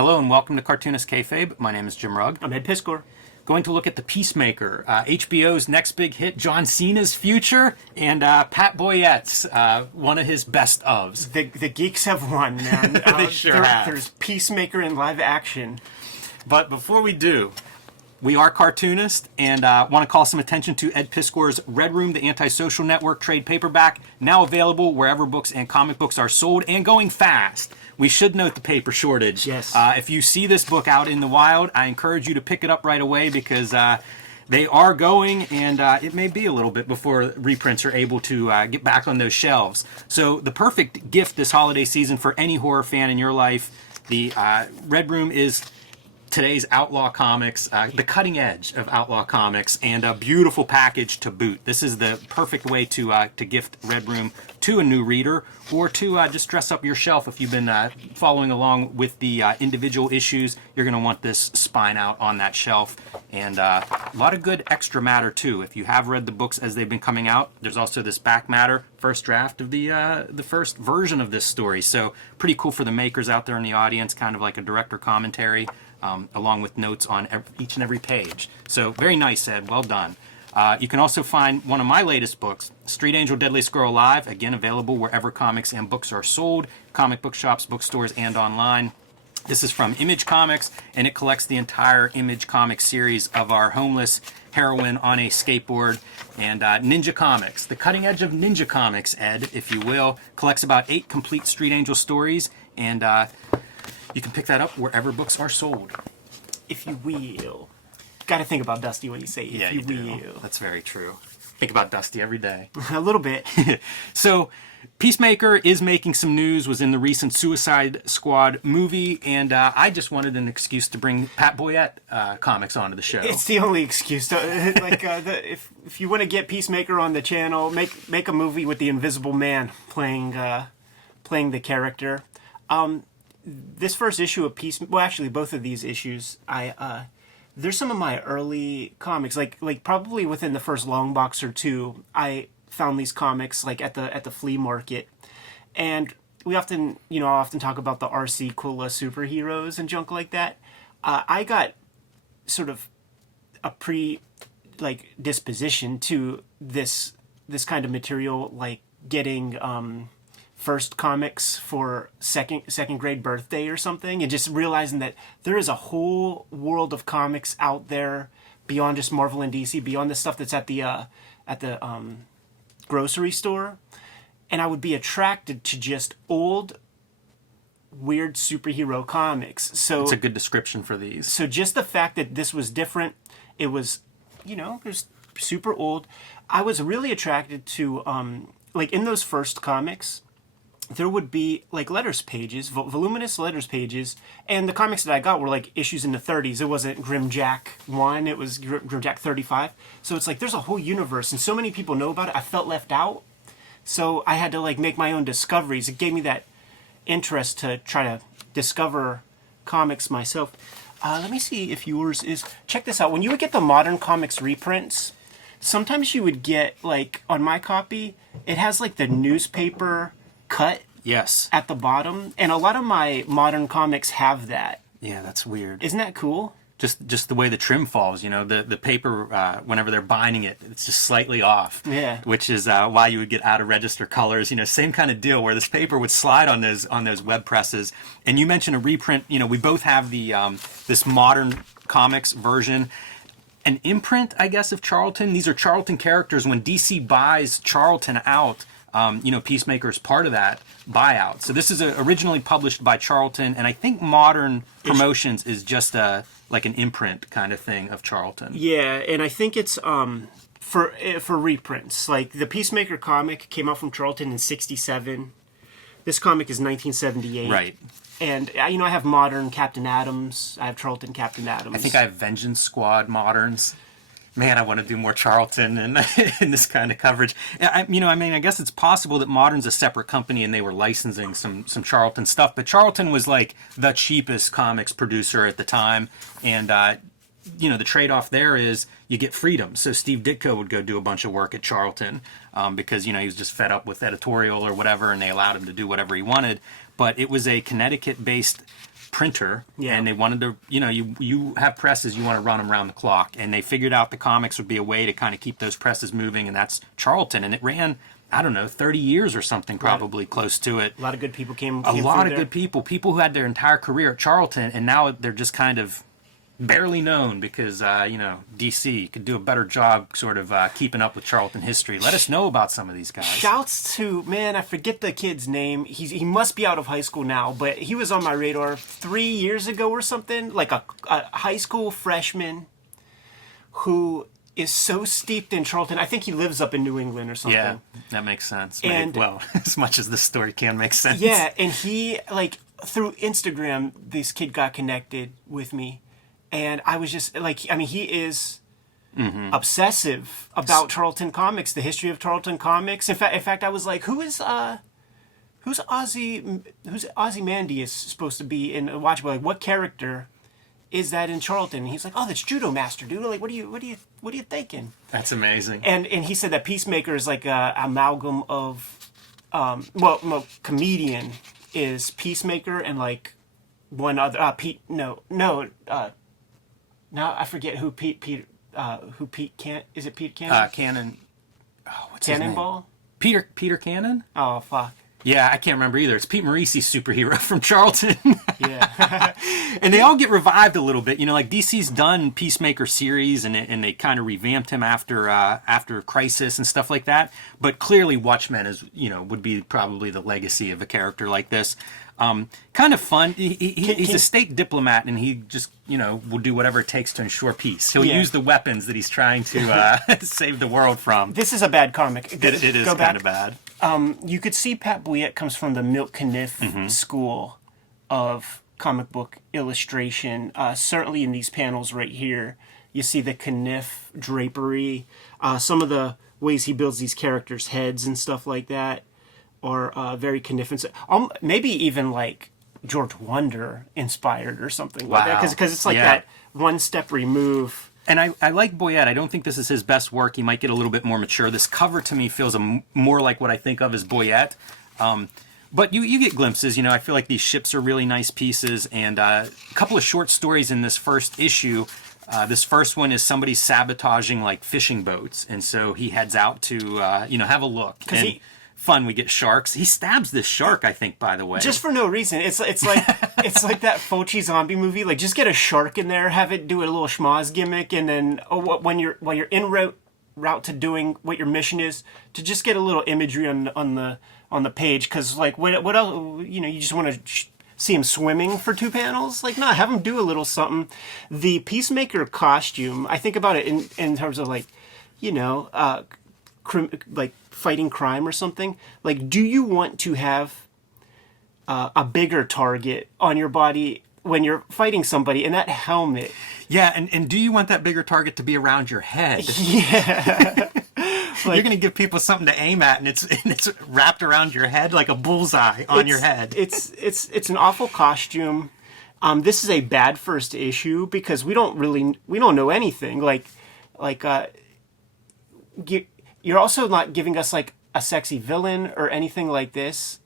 Hello and welcome to Cartoonist Kayfabe. My name is Jim Rugg. I'm Ed Piskor. Going to look at The Peacemaker, HBO's next big hit, John Cena's future, and Pat Boyette's one of his best ofs. The geeks have won, man. They sure have. There's Peacemaker in live action. But before we do, we are Cartoonist, and want to call some attention to Ed Piskor's Red Room, the Antisocial Network trade paperback, now available wherever books and comic books are sold, and going fast. We should note the paper shortage. Yes. If you see this book out in the wild, I encourage you to pick it up right away because they are going, and it may be a little bit before reprints are able to get back on those shelves. So the perfect gift this holiday season for any horror fan in your life. The Red Room is today's Outlaw Comics, the cutting edge of Outlaw Comics, and a beautiful package to boot. This is the perfect way to gift Red Room to a new reader, or to just dress up your shelf if you've been following along with the individual issues. You're going to want this spine out on that shelf, and a lot of good extra matter too. If you have read the books as they've been coming out, there's also this back matter, first draft of the first version of this story. So pretty cool for the makers out there in the audience, kind of like a director commentary. Along with notes on each and every page. So very nice, Ed. Well done. You can also find one of my latest books, Street Angel Deadliest Girl Alive, again available wherever comics and books are sold, comic book shops, bookstores, and online. This is from Image Comics, and it collects the entire Image Comics series of our homeless heroine on a skateboard. And Ninja Comics, the cutting edge of Ninja Comics, Ed, if you will, collects about 8 complete Street Angel stories, and you can pick that up wherever books are sold. If you will. Got to think about Dusty when you say if you will. That's very true. Think about Dusty every day. A little bit. So, Peacemaker is making some news, was in the recent Suicide Squad movie, and I just wanted an excuse to bring Pat Boyette comics onto the show. It's the only excuse. If you want to get Peacemaker on the channel, make a movie with the Invisible Man playing the character. This first issue of well, actually, both of these issues, there's some of my early comics, like probably within the first long box or two, I found these comics like at the flea market, and we often, I often talk about the RC Cola superheroes and junk like that. I got sort of a disposition to this kind of material, like getting first comics for second grade birthday or something, and just realizing that there is a whole world of comics out there beyond just Marvel and DC, beyond the stuff that's at the grocery store, and I would be attracted to just old weird superhero comics. So it's a good description for these. So just the fact that this was different, it was super old. I was really attracted to in those first comics, there would be like letters pages, voluminous letters pages, and the comics that I got were like issues in the 30s. It wasn't Grimjack 1, it was Grimjack 35. So it's like there's a whole universe, and so many people know about it. I felt left out, so I had to make my own discoveries. It gave me that interest to try to discover comics myself. Let me see if yours is. Check this out. When you would get the Modern Comics reprints, sometimes you would get, on my copy, it has the newspaper cut at the bottom, and a lot of my Modern Comics have that. Yeah, that's weird. Isn't that cool? Just the way the trim falls, the paper, whenever they're binding it, it's just slightly off. Yeah. Which is why you would get out of register colors. Same kind of deal where this paper would slide on those web presses. And you mentioned a reprint. We both have the this Modern Comics version. An imprint, I guess, of Charlton. These are Charlton characters. When DC buys Charlton out, Peacemaker is part of that buyout. So this is originally published by Charlton, and I think Modern Promotions is just an imprint kind of thing of Charlton. Yeah, and I think it's for reprints. Like the Peacemaker comic came out from Charlton in '67. This comic is 1978. Right. And I have Modern Captain Adams. I have Charlton Captain Adams. I think I have Vengeance Squad Moderns. Man, I want to do more Charlton and in this kind of coverage. I guess it's possible that Modern's a separate company and they were licensing some Charlton stuff, but Charlton was the cheapest comics producer at the time, and the trade-off there is you get freedom. So Steve Ditko would go do a bunch of work at Charlton because he was just fed up with editorial or whatever, and they allowed him to do whatever he wanted. But it was a Connecticut-based printer, Yeah. and they wanted to, you have presses, you want to run them around the clock, and they figured out the comics would be a way to kind of keep those presses moving, and that's Charlton, and it ran, I don't know, 30 years or something, probably close to it. A lot of good people came A lot through of good people who had their entire career at Charlton, and now they're just kind of barely known because, DC could do a better job sort of keeping up with Charlton history. Let us know about some of these guys. Shouts to, man, I forget the kid's name. He must be out of high school now, but he was on my radar 3 years ago or something, like a high school freshman who is so steeped in Charlton. I think he lives up in New England or something. Yeah, that makes sense. And- well, as much as this story can make sense. Yeah, and he, like, through Instagram, this kid got connected with me. And I was just, like, I mean, he is obsessive about Charlton Comics, the history of Charlton Comics. In fact, I was like, who's Ozymandias supposed to be in Watch? Like, what character is that in Charlton? And he's like, oh, that's Judo Master, dude. Like, what are you thinking? That's amazing. And he said that Peacemaker is like a amalgam of, comedian is Peacemaker and like one other now I forget who Pete Can is it Pete Cannon? Cannon. Oh, what's his name? Cannonball? Peter Cannon? Oh fuck. Yeah, I can't remember either. It's Pete Morisi's superhero from Charlton. Yeah. And they all get revived a little bit. Like DC's done Peacemaker series, and they kind of revamped him after Crisis and stuff like that. But clearly, Watchmen is would be probably the legacy of a character like this. Kind of fun. He's a state diplomat, and he just will do whatever it takes to ensure peace. He'll use the weapons that he's trying to save the world from. This is a bad comic. It is kind of bad. You could see Pat Boyette comes from the Milt Caniff school of comic book illustration. Certainly in these panels right here, you see the Caniff drapery. Some of the ways he builds these characters' heads and stuff like that are very Caniff. Maybe even like George Wonder inspired or something like that. Because it's like that one step remove. And I like Boyette. I don't think this is his best work. He might get a little bit more mature. This cover to me feels more like what I think of as Boyette. But you get glimpses. I feel like these ships are really nice pieces. And a couple of short stories in this first issue. This first one is somebody sabotaging like fishing boats. And so he heads out to, have a look. Fun, we get sharks. He stabs this shark, I think, by the way. Just for no reason. It's like it's like that Fulci zombie movie. Like, just get a shark in there, have it do a little schmoz gimmick, and then while you're en route to doing what your mission is, to just get a little imagery on the page. Because like what else? You just want to see him swimming for 2 panels. Like, nah, have him do a little something. The Peacemaker costume. I think about it in terms of like, like fighting crime or something. Like, do you want to have a bigger target on your body when you're fighting somebody, and that helmet? Yeah, and do you want that bigger target to be around your head? Yeah. You're going to give people something to aim at, and it's wrapped around your head like a bullseye on your head. It's an awful costume. This is a bad first issue because we don't know anything. You're also not giving us like a sexy villain or anything like this.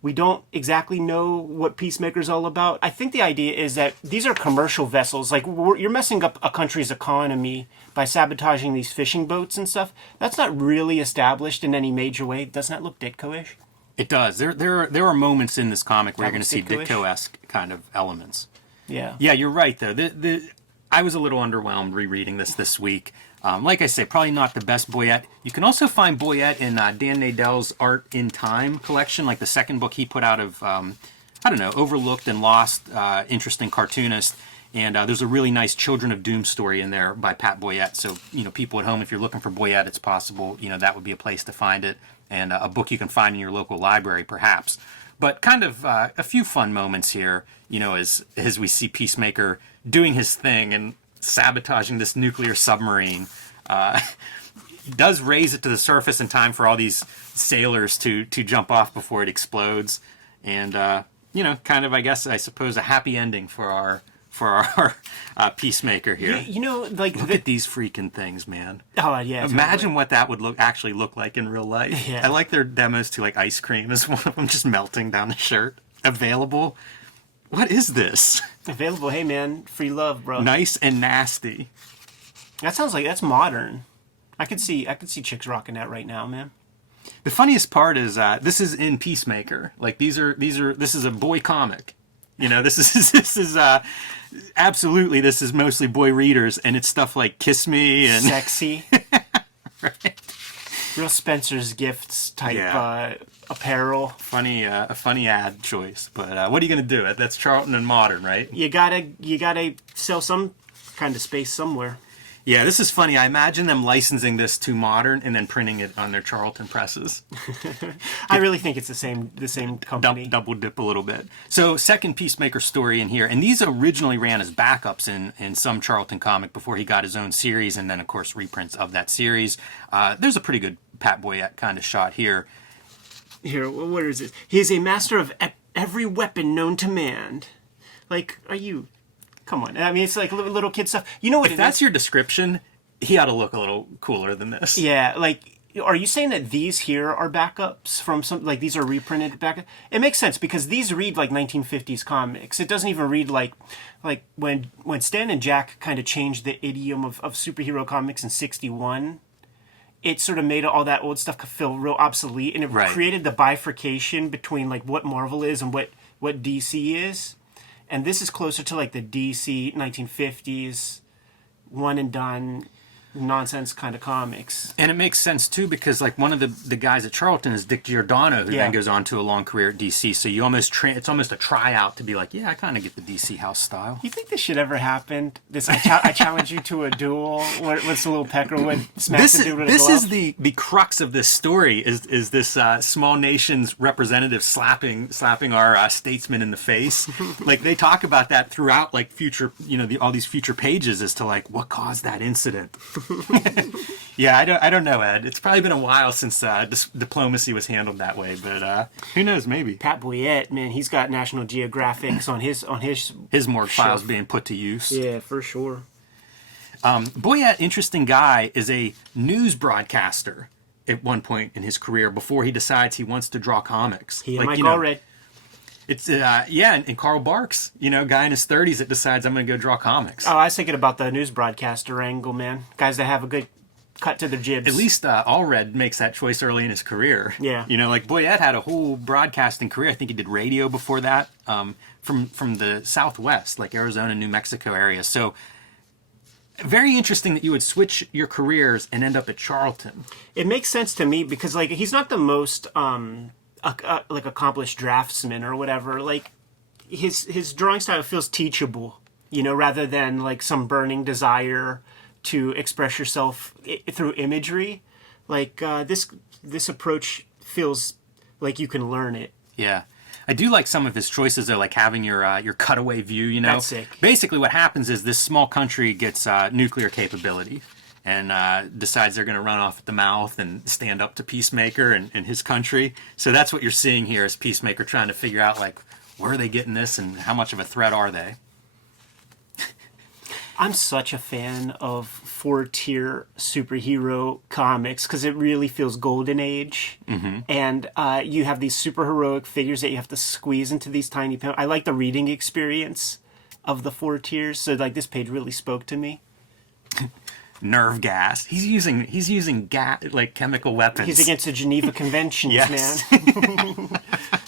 We don't exactly know what Peacemaker's all about. I think the idea is that these are commercial vessels. Like, you're messing up a country's economy by sabotaging these fishing boats and stuff. That's not really established in any major way. Doesn't that look Ditko-ish? It does. There are moments in this comic where you're going to see Ditko-ish? Ditko-esque kind of elements. Yeah. Yeah, you're right, though. I was a little underwhelmed rereading this week. Like I say, probably not the best Boyette. You can also find Boyette in Dan Nadel's Art in Time collection, like the second book he put out of, overlooked and lost, interesting cartoonist. And there's a really nice Children of Doom story in there by Pat Boyette. So, people at home, if you're looking for Boyette, it's possible, that would be a place to find it. And a book you can find in your local library, perhaps. But kind of a few fun moments here, as we see Peacemaker doing his thing and sabotaging this nuclear submarine. He does raise it to the surface in time for all these sailors to jump off before it explodes. And, I suppose a happy ending for our Peacemaker here. Look at these freaking things, man. Oh, yeah. Imagine what that would actually look like in real life. Yeah. I like their demos too, like ice cream is one of them, just melting down the shirt. Available. What is this? Available. Hey, man, free love, bro. Nice and nasty. That sounds like that's modern. I could see chicks rocking that right now, man. The funniest part is this is in Peacemaker. Like this is a boy comic. You know, this is absolutely, this is mostly boy readers, and it's stuff like Kiss Me and Sexy. Right. Real Spencer's Gifts type apparel. A funny ad choice, but what are you gonna do? That's Charlton and modern, right? You gotta sell some kind of space somewhere. Yeah, this is funny. I imagine them licensing this to modern and then printing it on their Charlton presses. I really think it's the same company. Double dip a little bit. So, second Peacemaker story in here, and these originally ran as backups in some Charlton comic before he got his own series, and then of course reprints of that series. There's a pretty good Pat Boyette kind of shot here. Here, what is this? He is a master of every weapon known to man. Like, are you? Come on. I mean, it's like little kid stuff. You know what? If that's your description, he ought to look a little cooler than this. Yeah, like, are you saying that these here are backups from some, like these are reprinted backups? It makes sense because these read like 1950s comics. It doesn't even read like when Stan and Jack kind of changed the idiom of superhero comics in '61. It sort of made all that old stuff feel real obsolete, and it created the bifurcation between like what Marvel is and what DC is. And this is closer to like the DC 1950s, one and done nonsense kind of comics. And it makes sense too because like one of the guys at Charlton is Dick Giordano, who then goes on to a long career at DC. So you almost it's almost a tryout to be like, yeah, I kind of get the DC house style. You think this should ever happen? I challenge you to a duel. What's the little Peckerwood smack the dude with a glove? This is the crux of this story is this small nation's representative slapping our statesman in the face. Like they talk about that throughout like future, all these future pages as to like what caused that incident. Yeah, I don't know, Ed. It's probably been a while since diplomacy was handled that way, but who knows? Maybe Pat Boyette, man, he's got National Geographics on his morgue files being put to use. Yeah, for sure. Boyette, interesting guy, is a news broadcaster at one point in his career before he decides he wants to draw comics. He and Mike Allred. It's and Carl Barks, guy in his 30s that decides I'm going to go draw comics. Oh, I was thinking about the news broadcaster angle, man. Guys that have a good cut to their jibs. At least Allred makes that choice early in his career. Yeah. Like Boyette had a whole broadcasting career. I think he did radio before that, from the Southwest, like Arizona, New Mexico area. So very interesting that you would switch your careers and end up at Charlton. It makes sense to me because like he's not the most like accomplished draftsman or whatever. Like his drawing style feels teachable, rather than like some burning desire to express yourself through imagery. Like this approach feels like you can learn it. Yeah. I do like some of his choices though, like having your cutaway view, That's sick. Basically what happens is this small country gets nuclear capability and decides they're going to run off at the mouth and stand up to Peacemaker and his country. So that's what you're seeing here is Peacemaker trying to figure out, like, where are they getting this and how much of a threat are they? I'm such a fan of 4-tier superhero comics because it really feels golden age. Mm-hmm. And you have these super heroic figures that you have to squeeze into these tiny panels. I like the reading experience of the 4 tiers. So, like, this page really spoke to me. Nerve gas. He's using like chemical weapons. He's against the Geneva Conventions, yes. man.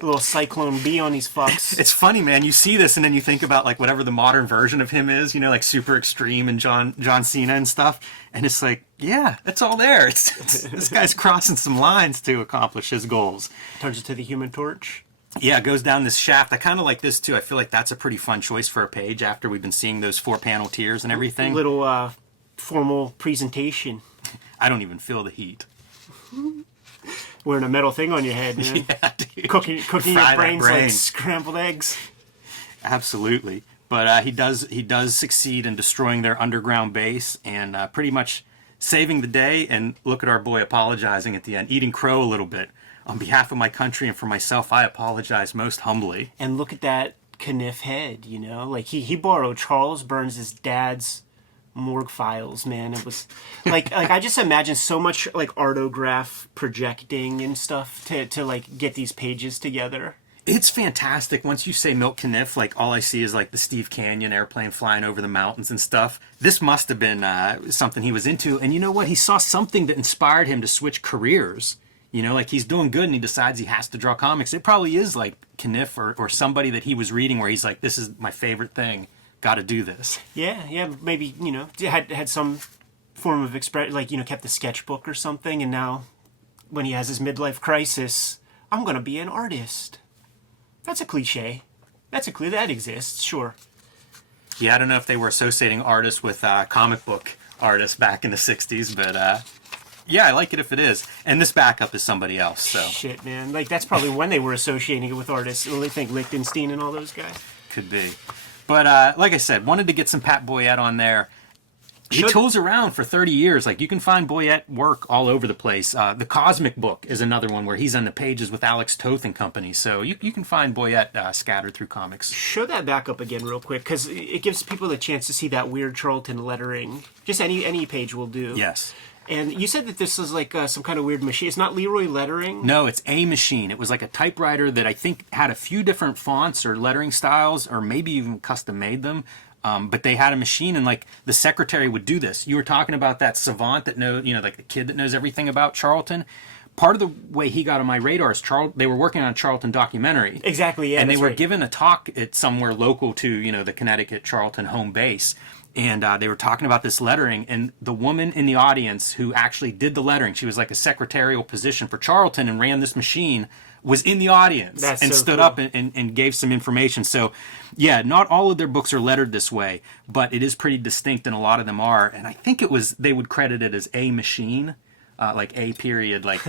A little Cyclone B on these fucks. It's funny, man. You see this and then you think about like whatever the modern version of him is, like Super Extreme and John Cena and stuff. And it's like, yeah, it's all there. It's this guy's crossing some lines to accomplish his goals. Turns into the Human Torch. Yeah, it goes down this shaft. I kind of like this too. I feel like that's a pretty fun choice for a page after we've been seeing those 4-panel tiers and everything. Little formal presentation. I don't even feel the heat. Wearing a metal thing on your head, man. Yeah, dude. Cooking your brains like scrambled eggs. Absolutely. But he does succeed in destroying their underground base and pretty much saving the day. And look at our boy apologizing at the end, eating crow a little bit. On behalf of my country and for myself, I apologize most humbly. And look at that Kniff head, Like he borrowed Charles Burns' dad's morgue files, man. It was like I just imagine so much like artograph projecting and stuff to like get these pages together. It's fantastic. Once you say Milt Caniff, like all I see is like the Steve Canyon airplane flying over the mountains and stuff. This must have been something he was into. And you know what? He saw something that inspired him to switch careers. You know, like he's doing good and he decides he has to draw comics. It probably is like Caniff or somebody that he was reading where he's like, this is my favorite thing. Got to do this. Yeah, maybe, you know, had some form of express, like, you know, kept a sketchbook or something, and now when he has his midlife crisis, I'm going to be an artist. That's a cliche. That exists, sure. Yeah, I don't know if they were associating artists with comic book artists back in the 60s, but yeah, I like it if it is. And this backup is somebody else, so. Shit, man. Like, that's probably when they were associating it with artists. I think Lichtenstein and all those guys. Could be. But like I said, wanted to get some Pat Boyette on there. He tools around for 30 years. Like, you can find Boyette work all over the place. The Cosmic Book is another one where he's on the pages with Alex Toth and company. So you can find Boyette scattered through comics. Show that back up again real quick, because it gives people the chance to see that weird Charlton lettering. Just any page will do. Yes. And you said that this is like some kind of weird machine. It's not Leroy lettering? No, it's a machine. It was like a typewriter that I think had a few different fonts or lettering styles, or maybe even custom made them. But they had a machine, and like the secretary would do this. You were talking about that savant that knows, you know, like the kid that knows everything about Charlton. Part of the way he got on my radar is they were working on a Charlton documentary. Exactly, yeah. And they were given a talk at somewhere local to, you know, the Connecticut Charlton home base. And they were talking about this lettering, and the woman in the audience who actually did the lettering, she was like a secretarial position for Charlton and ran this machine, was in the audience and stood up and gave some information. So, yeah, not all of their books are lettered this way, but it is pretty distinct, and a lot of them are. And I think they would credit it as a machine, like a period, like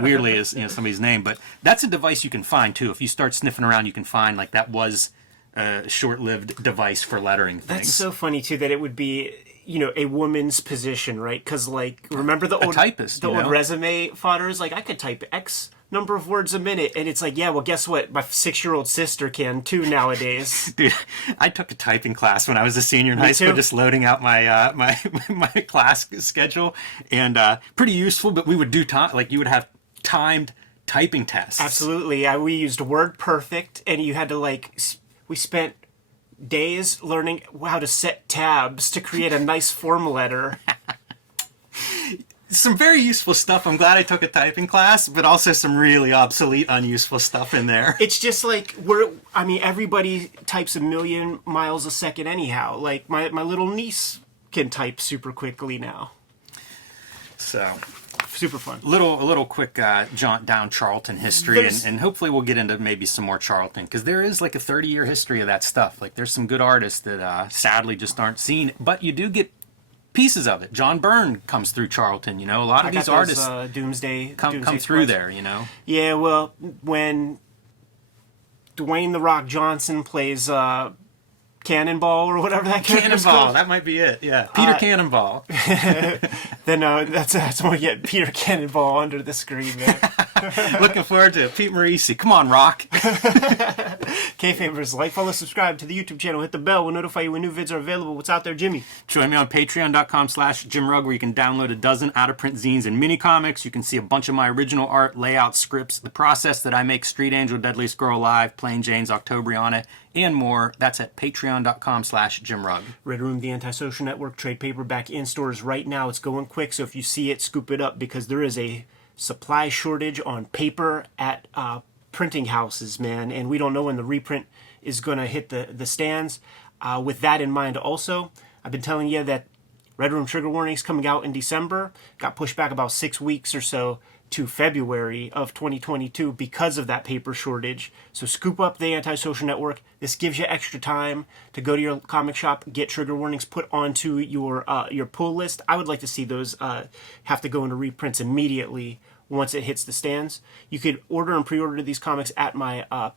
weirdly as, you know, somebody's name. But that's a device you can find too. If you start sniffing around, you can find like that was a short-lived device for lettering things. That's so funny too that it would be, you know, a woman's position, right? Because like, remember the old typist, old resume fodder is like, I could type X number of words a minute, and it's like, yeah, well, guess what? My 6-year-old sister can too nowadays. Dude, I took a typing class when I was a senior in high school, just loading out my my class schedule, and pretty useful. But we would do like you would have timed typing tests. Absolutely, we used WordPerfect, and you had to like. We spent days learning how to set tabs to create a nice form letter. Some very useful stuff. I'm glad I took a typing class, but also some really obsolete, unuseful stuff in there. It's just like, everybody types 1,000,000 miles a second anyhow. Like, my little niece can type super quickly now. So, super fun. A little quick jaunt down Charlton history, and hopefully we'll get into maybe some more Charlton, because there is like a 30-year history of that stuff. Like, there's some good artists that sadly just aren't seen, but you do get pieces of it. John Byrne comes through Charlton, you know. A lot of these artists Doomsday come through there, you know. Yeah, well, when Dwayne "The Rock" Johnson plays Cannonball or whatever that character's called. That might be it. Yeah, Peter Cannonball. Then that's when we get Peter Cannonball under the screen there. Looking forward to it. Pete Morisi. Come on, Rock. Kayfabers, like, follow, subscribe to the YouTube channel. Hit the bell. We'll notify you when new vids are available. What's out there, Jimmy? Join me on patreon.com/JimRugg, where you can download a dozen out-of-print zines and mini comics. You can see a bunch of my original art, layout, scripts, the process that I make Street Angel, Deadliest Girl Alive, Plain Jane's Octobriana, and more. That's at patreon.com/JimRugg. Red Room, the Antisocial Network, trade paperback in stores right now. It's going quick, so if you see it, scoop it up, because there is a supply shortage on paper at printing houses, man, and we don't know when the reprint is going to hit the stands. With that in mind also, I've been telling you that Red Room Trigger Warnings coming out in December got pushed back about 6 weeks or so to February of 2022 because of that paper shortage. So scoop up the Antisocial Network. This gives you extra time to go to your comic shop, get trigger warnings put onto your pull list. I would like to see those have to go into reprints immediately once it hits the stands. You could order and pre-order these comics at my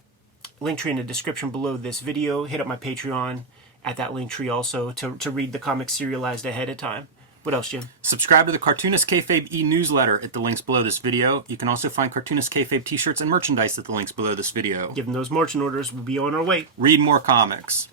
link tree in the description below this video. Hit up my Patreon at that link tree also to read the comics serialized ahead of time. What else, Jim? Subscribe to the Cartoonist Kayfabe e-newsletter at the links below this video. You can also find Cartoonist Kayfabe t-shirts and merchandise at the links below this video. Give them those marching orders. We'll be on our way. Read more comics.